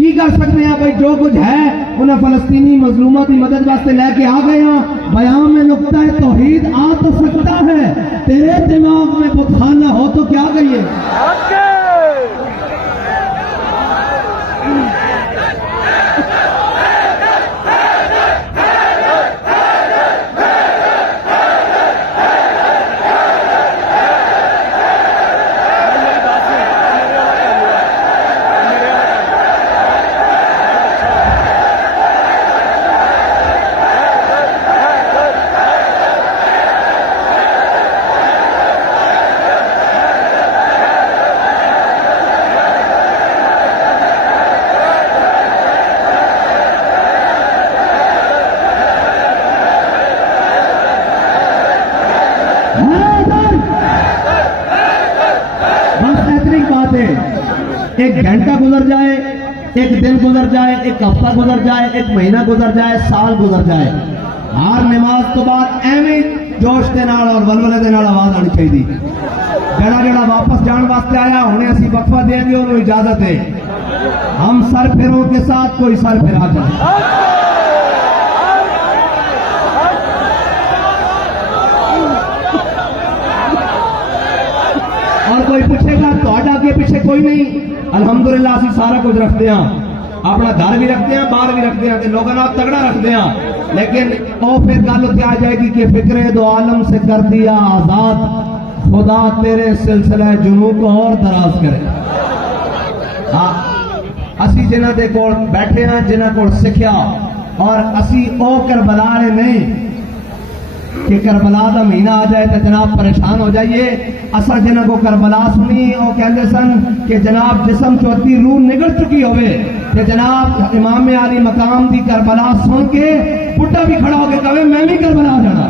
की कर सकते हैं भाई, जो कुछ है उन्हें फलस्तीनी मजलूमा की मदद वास्ते लेके आ गए हैं। बयान में नुक्ता है तौहीद आ तो सकता है, तेरे दिमाग में बुतखाना हो तो क्या कहिए। एक घंटा गुजर जाए, एक दिन गुजर जाए, एक हफ्ता गुजर जाए, एक महीना गुजर जाए, साल गुजर जाए, हर नमाज तो बाद एवं जोश के नाल और वलवले के नाल आवाज आनी चाहिए। जड़ा जड़ा वापस जाने वास्ते आया उन्हें असी वक्फा देंगे, उन्होंने इजाजत है। हम सर फेरों के साथ कोई सर फिरा जाए। और कोई पूछेगा तो के पीछे कोई नहीं, अल्हम्दुलिल्लाह असी सारा कुछ रखते हैं, अपना घर भी रखते हैं, बाहर भी रखते हैं, लोगों ना तगड़ा रखते हैं। लेकिन वो फिर गल उत्ते आ जाएगी कि फिक्रे दो आलम से कर दिया आजाद, खुदा तेरे सिलसिले जुनू को और दराज करे। हाँ, असी जिन्हां दे कोल बैठे हैं, जिन्हां कोल सिखिया, और असी ओ करबला नहीं कि करबला का महीना आ जाए तो जनाब परेशान हो जाइए। असा जिन्हों को करबला सुनी वो कहते सन कि जनाब जिसम चौथी रूह निकल चुकी होवे, कि जनाब इमाम आली मकाम की करबला सुन के बुढ़ा भी खड़ा होकर कहे मैं भी करबला जाना।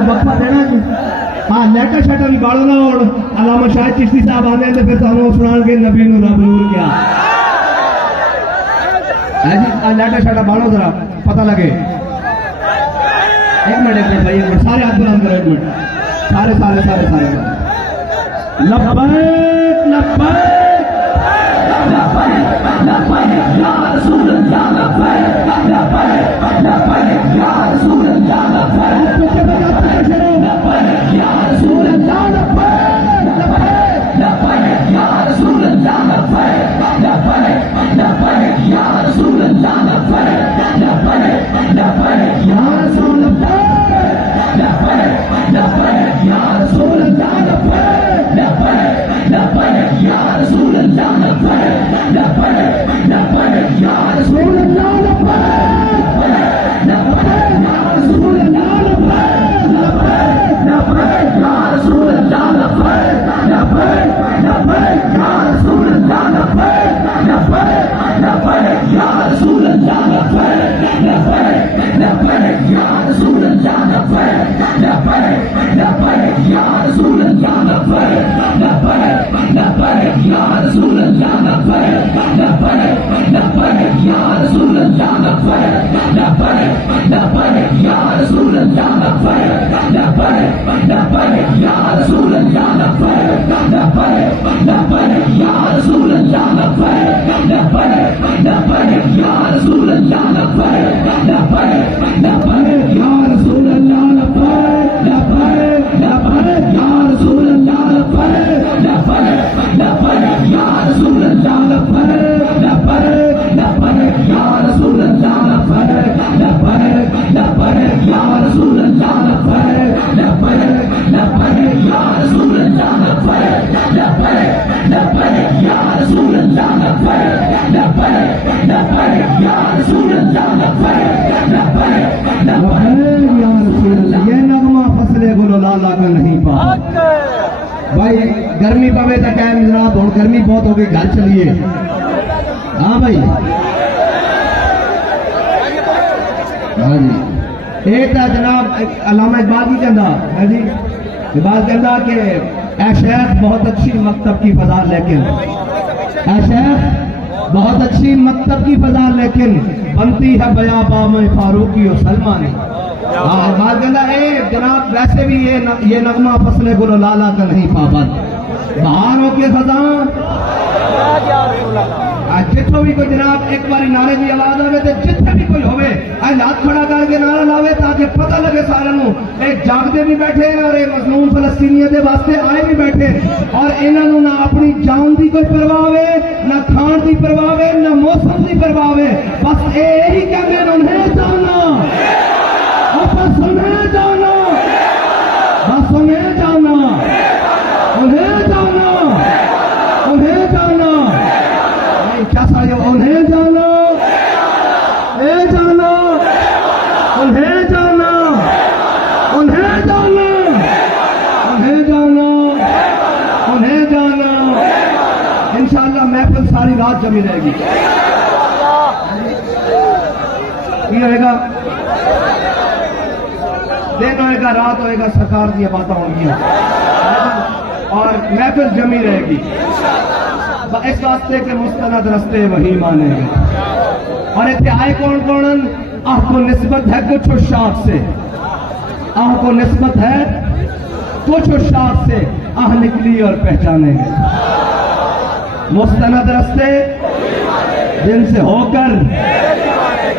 वक्फा देना जी। हाँ, लेटर शेटर भी बालो ना और अलामा शाहिद चिश्ती साहब आने तो फिर सुना के नबी नू रब नूर क्या है जी। लेटर शेटर बालो जरा पता लगे। एक मिनट भाई, एक मिनट, सारे हाथ बुलंद करो, एक मिनट, सारे सारे सारे सारे लब्बैक लब्बैक या रसूल अल्लाह लब्बैक लब्बैक लब्बैक या रसूल अल्लाह लब्बैक लब्बैक या रसूल अल्लाह लब्बैक लब्बैक या रसूल अल्लाह लब्बैक लब्बैक लब्बैक या रसूल अल्लाह लब्बैक लब्बैक लब्बैक या रसूल अल्लाह लब्बैक लब्बैक या रसूल अल्लाह लब्बैक लब्बैक लब्बैक या रसूल अल्लाह लब्बैक लब्बैक लब्बैक या रसूल अल्लाह लब्बैक लब्बैक या रसूल अल्लाह लब्बैक लब्बैक या रसूल अल्लाह लब्बैक लब्बैक लब्बैक या रसूल अल्लाह लब्बैक लब्बैक लब्बैक या रसूल अल्लाह लब्बैक लब्बैक लब्बैक या रसूल अल्लाह लब्बैक लब्बैक लब्बैक या रसूल अल्लाह लब्बैक लब्बैक लब्बैक या रसूल अल्लाह लब्बैक लब्बैक लब्बैक या रसूल अल्लाह लब्बैक लब्बैक लब्बैक या रसूल अल्लाह लब्बैक लब्बैक लब्बैक या रसूल अल्लाह लब्बैक लब्बैक लब्बैक या रसूल अल्लाह लब्बैक लब्बैक लब्बैक या रसूल अल्लाह लब्बैक लब्बैक लब्बैक या रसूल अल्लाह लब्बैक लब्बैक लब्बैक या रसूल अल्लाह लब्बैक लब्बैक लब्बैक या रसूल अल्लाह लब्बैक लब्बैक लब्बैक या रसूल अल्लाह लब्बैक लब्बैक लब्बैक या रसूल अल्लाह लब्बैक लब्बैक लब्बैक या रसूल अल्लाह लब्बैक लब्बैक लब्बैक या रसूल अल्लाह लब्बैक लब्बैक लब्बैक या रसूल अल्लाह लब्बैक लब्बैक लब्बैक या रसूल अल्लाह। ये नगमा फसले गुल लाला का नहीं पा भाई। गर्मी पवे तो टाइम जनाब, और गर्मी बहुत हो गई, घर चलिए। हाँ भाई, हाँ जी। एक जनाब अल्लामा इकबाल की कहता है जी, इकबाल कहता कि ऐ शेख बहुत अच्छी मकतब की फजा, लेकिन ऐ शेख बहुत अच्छी मकतब की फजा, लेकिन बनती है बयाबा में फारूकी और सलमानी। जनाब वैसे भी ये नगमा फसले गुलो लाला का नहीं पाबंद, बहारों के खजान जितो भी कोई जनाब एक बार नारे की आवाज आवे तो जिथे भी कोई होवे हाथ खड़ा करके नारा लावे ताकि पता लगे सारे एक जागते भी बैठे और एक मजलूम फलस्तीनियों के वास्ते आए भी बैठे और इन्हों ना अपनी जान की कोई परवाह है, ना खान की परवाह है, ना मौसम की परवाह है, बस यही कहते उन्हें जाना, बस उन्हें जाना, बस उन्हें जाना, उन्हें जाना, उन्हें जाना, क्या सारे उन्हें जाना, ए जाना, उन्हें जाना, उन्हें जाना, उन्हें जाना, उन्हें जाना। इंशाअल्लाह महफिल सारी रात जमी रहेगी। ये होएगा, दिन होएगा, रात होएगा, सरकार की बातें होंगी और महफिल जमी रहेगी। इस वास्ते के मुस्तनद रस्ते वही मानेंगे। और इतने आए कौन कौन? आह को निस्बत है कुछ शाख से, आह को निस्बत है कुछ शाख से, आह निकली और पहचानेंगे। मुस्तनद रस्ते जिनसे होकर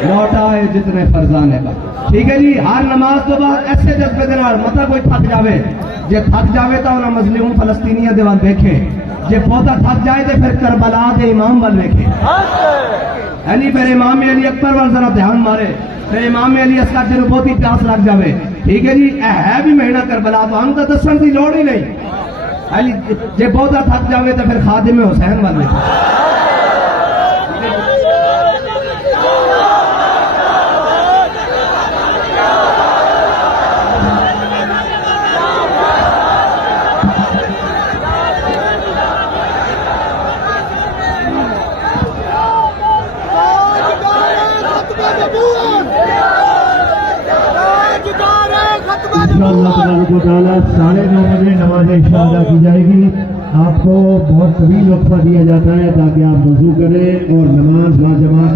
लौट आए जितने फरजाने का। ठीक है जी, हर नमाज तो बाद ऐसे जज्बे के नाल मतलब कोई थक जावे, जे थक जावे तो उन्हें मजलूम फलस्तीनिया दे वाल देखे, जे पौधा थक जाए तो फिर करबला के इमाम वाल देखे, यानी फिर इमाम अली अकबर वाल जरा ध्यान मारे, फिर इमाम अली असगर जी बहुत ही प्यास लग जावे। ठीक है जी, है भी महीना करबला तो हम तो दसन की लोड़ ही नहीं, यानी जे पौधा थक जावे तो फिर खादिम हुसैन वाल देखे। इंशाअल्लाह 9:30 बजे नमाज इशा अदा की जाएगी। आपको बहुत तवील वक्फा दिया जाता है ताकि आप वजू करें और नमाज बाजमात